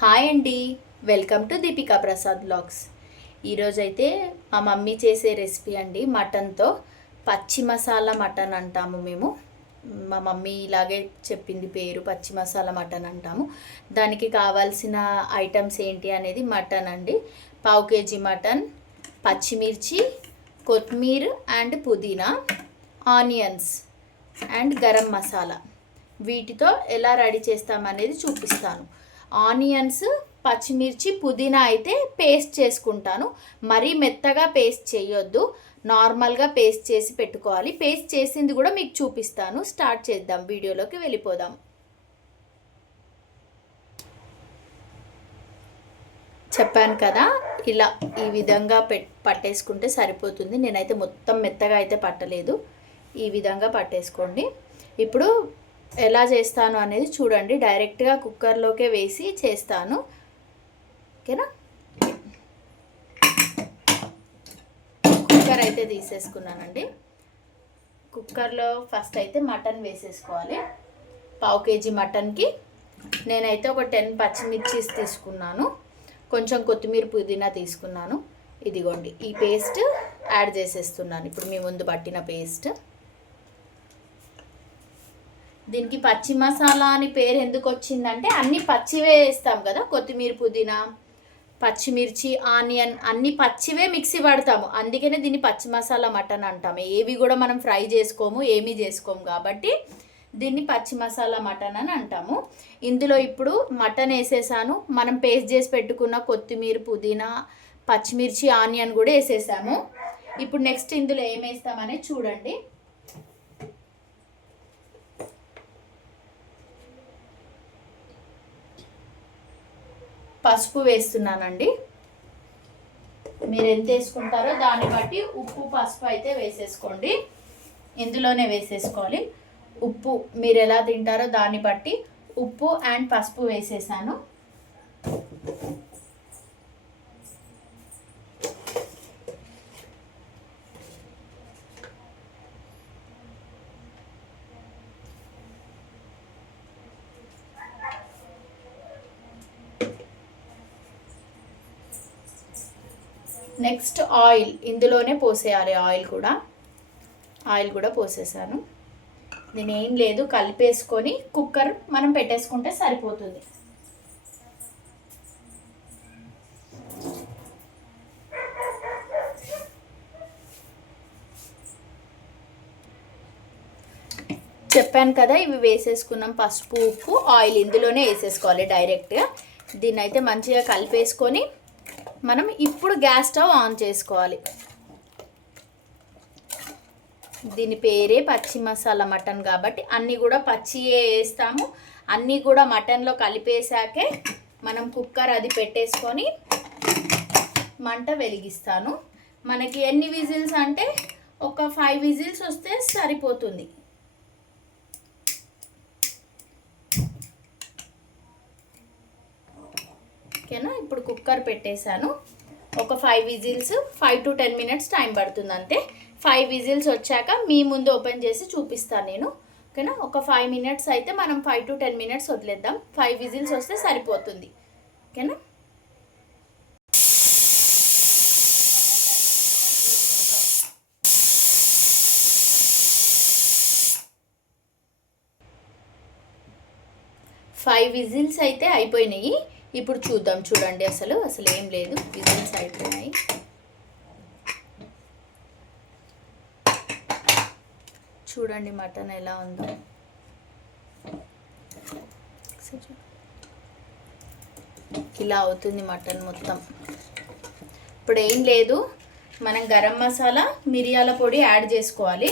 Hi అండి, welcome to Deepika Prasad blogs. ఈరోజైతే మా మమ్మీ చేసే రెసిపీ అండి, మటన్తో పచ్చి మసాలా మటన్ అంటాము మేము. మా మమ్మీ ఇలాగే చెప్పింది, పేరు పచ్చి మసాలా మటన్ అంటాము. దానికి కావాల్సిన ఐటమ్స్ ఏంటి అనేది మటన్ అండి, పావు కేజీ మటన్, పచ్చిమిర్చి, కొత్తిమీర అండ్ పుదీనా, ఆనియన్స్ అండ్ గరం మసాలా. వీటితో ఎలా రెడీ చేస్తామనేది చూపిస్తాను. ఆనియన్స్, పచ్చిమిర్చి, పుదీనా అయితే పేస్ట్ చేసుకుంటాను. మరీ మెత్తగా పేస్ట్ చేయొద్దు, నార్మల్గా పేస్ట్ చేసి పెట్టుకోవాలి. పేస్ట్ చేసింది కూడా మీకు చూపిస్తాను. స్టార్ట్ చేద్దాం, వీడియోలోకి వెళ్ళిపోదాం. చెప్పాను కదా, ఇలా ఈ విధంగా పట్టేసుకుంటే సరిపోతుంది. నేనైతే మొత్తం మెత్తగా అయితే పట్టలేదు, ఈ విధంగా పట్టేసుకోండి. ఇప్పుడు ఎలా చేస్తాను అనేది చూడండి. డైరెక్ట్గా కుక్కర్లోకే వేసి చేస్తాను, ఓకేనా. కుక్కర్ అయితే తీసేసుకున్నానండి. కుక్కర్లో ఫస్ట్ అయితే మటన్ వేసేసుకోవాలి. పావు కేజీ మటన్కి నేనైతే ఒక 10 పచ్చిమిర్చి తీసుకున్నాను, కొంచెం కొత్తిమీర, పుదీనా తీసుకున్నాను. ఇదిగోండి, ఈ పేస్ట్ యాడ్ చేసేస్తున్నాను ఇప్పుడు, మీ ముందు పట్టిన పేస్ట్. దీనికి పచ్చి మసాలా అని పేరు ఎందుకు వచ్చిందంటే అన్నీ పచ్చివే వేస్తాం కదా, కొత్తిమీర, పుదీనా, పచ్చిమిర్చి, ఆనియన్ అన్నీ పచ్చివే మిక్సీ పడతాము. అందుకనే దీన్ని పచ్చి మసాలా మటన్ అంటాము. ఏవి కూడా మనం ఫ్రై చేసుకోము, ఏమీ చేసుకోము, కాబట్టి దీన్ని పచ్చి మసాలా మటన్ అని అంటాము. ఇందులో ఇప్పుడు మటన్ వేసేసాను, మనం పేస్ట్ చేసి పెట్టుకున్న కొత్తిమీర, పుదీనా, పచ్చిమిర్చి, ఆనియన్ కూడా వేసేసాము. ఇప్పుడు నెక్స్ట్ ఇందులో ఏం వేస్తామనేది చూడండి. పసుపు వేస్తున్నానండి. మీరు ఎంత వేసుకుంటారో దాన్ని బట్టి ఉప్పు, పసుపు అయితే వేసేసుకోండి. ఇందులోనే వేసేసుకోవాలి. ఉప్పు మీరు ఎలా తింటారో దాన్ని బట్టి ఉప్పు అండ్ పసుపు వేసేసాను. నెక్స్ట్ ఆయిల్ ఇందులోనే పోసేయాలి. ఆయిల్ కూడా పోసేసాను. నేనేం లేదు, కలిపేసుకొని కుక్కర్ మనం పెట్టేసుకుంటే సరిపోతుంది. చెప్పాను కదా, ఇవి వేసేసుకున్నాం. పసుపు, ఉప్పు, ఆయిల్ ఇందులోనే వేసేసుకోవాలి డైరెక్ట్గా. దీన్ని అయితే మంచిగా కలిపేసుకొని మనం ఇప్పుడు గ్యాస్ స్టవ్ ఆన్ చేసుకోవాలి. దీని పేరే పచ్చి మసాలా మటన్ కాబట్టి అన్నీ కూడా పచ్చియే వేస్తాము. అన్నీ కూడా మటన్లో కలిపేసాకే మనం కుక్కర్ అది పెట్టేసుకొని మంట వెలిగిస్తాను. మనకి ఎన్ని విజిల్స్ అంటే ఒక 5 విజిల్స్ వస్తే సరిపోతుంది. ఓకేనా, ఇప్పుడు కుక్కర్ పెట్టేశాను. ఒక 5 విజిల్స్, 5 to 10 మినిట్స్ టైం పడుతుంది అంతే. 5 విజిల్స్ వచ్చాక మీ ముందు ఓపెన్ చేసి చూపిస్తాను నేను, ఓకేనా. ఒక 5 మినిట్స్ అయితే మనం 5 to 10 మినిట్స్ వదిలేద్దాం. 5 విజిల్స్ వస్తే సరిపోతుంది, ఓకేనా. ఫైవ్ విజిల్స్ అయితే అయిపోయినాయి. ఇప్పుడు చూద్దాం. చూడండి, అసలు ఏం లేదు, విజిల్స్ అయిపోయినాయి. చూడండి మటన్ ఎలా ఉందో. ఇలా అవుతుంది మటన్ మొత్తం. ఇప్పుడు ఏం లేదు, మనం గరం మసాలా, మిరియాల పొడి యాడ్ చేసుకోవాలి.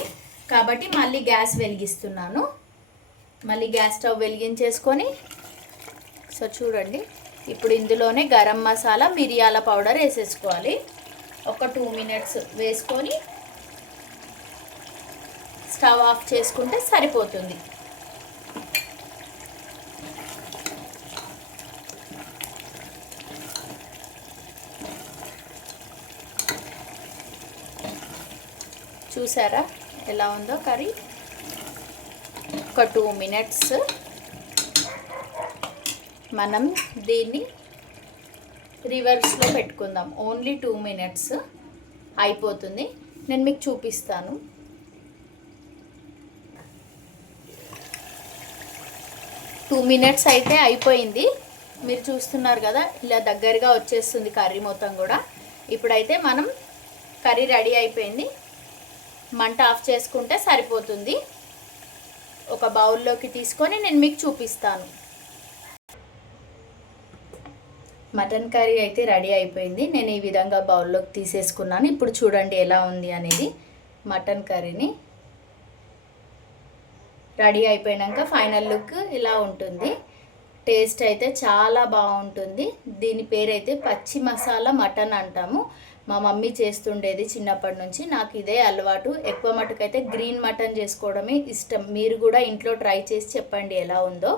కాబట్టి మళ్ళీ గ్యాస్ వెలిగిస్తున్నాను. మళ్ళీ గ్యాస్ స్టవ్ వెలిగించేసుకొని, సో చూడండి, ఇప్పుడు ఇందులోనే గరం మసాలా, మిరియాల పౌడర్ వేసేసుకోవాలి. ఒక 2 మినిట్స్ వేసుకొని స్టవ్ ఆఫ్ చేసుకుంటే సరిపోతుంది. చూసారా ఎలా ఉందో కర్రీ. ఒక 2 మినిట్స్ మనం దీన్ని రివర్స్లో పెట్టుకుందాం. ఓన్లీ 2 minutes అయిపోతుంది. నేను మీకు చూపిస్తాను. టూ మినిట్స్ అయితే అయిపోయింది. మీరు చూస్తున్నారు కదా, ఇలా దగ్గరగా వచ్చేస్తుంది కర్రీ మొత్తం కూడా. ఇప్పుడైతే మనం కర్రీ రెడీ అయిపోయింది. మంట ఆఫ్ చేసుకుంటే సరిపోతుంది. ఒక బౌల్లోకి తీసుకొని నేను మీకు చూపిస్తాను. మటన్ కర్రీ అయితే రెడీ అయిపోయింది. నేను ఈ విధంగా బౌల్లోకి తీసేసుకున్నాను. ఇప్పుడు చూడండి ఎలా ఉంది అనేది. మటన్ కర్రీని రెడీ అయిపోయాక ఫైనల్ లుక్ ఇలా ఉంటుంది. టేస్ట్ అయితే చాలా బాగుంటుంది. దీని పేరైతే పచ్చి మసాలా మటన్ అంటాము. మా మమ్మీ చేస్తుండేది చిన్నప్పటి నుంచి. నాకు ఇదే అలవాటు. ఎక్కువ మటుకైతే గ్రీన్ మటన్ చేసుకోవడమే ఇష్టం. మీరు కూడా ఇంట్లో ట్రై చేసి చెప్పండి ఎలా ఉందో.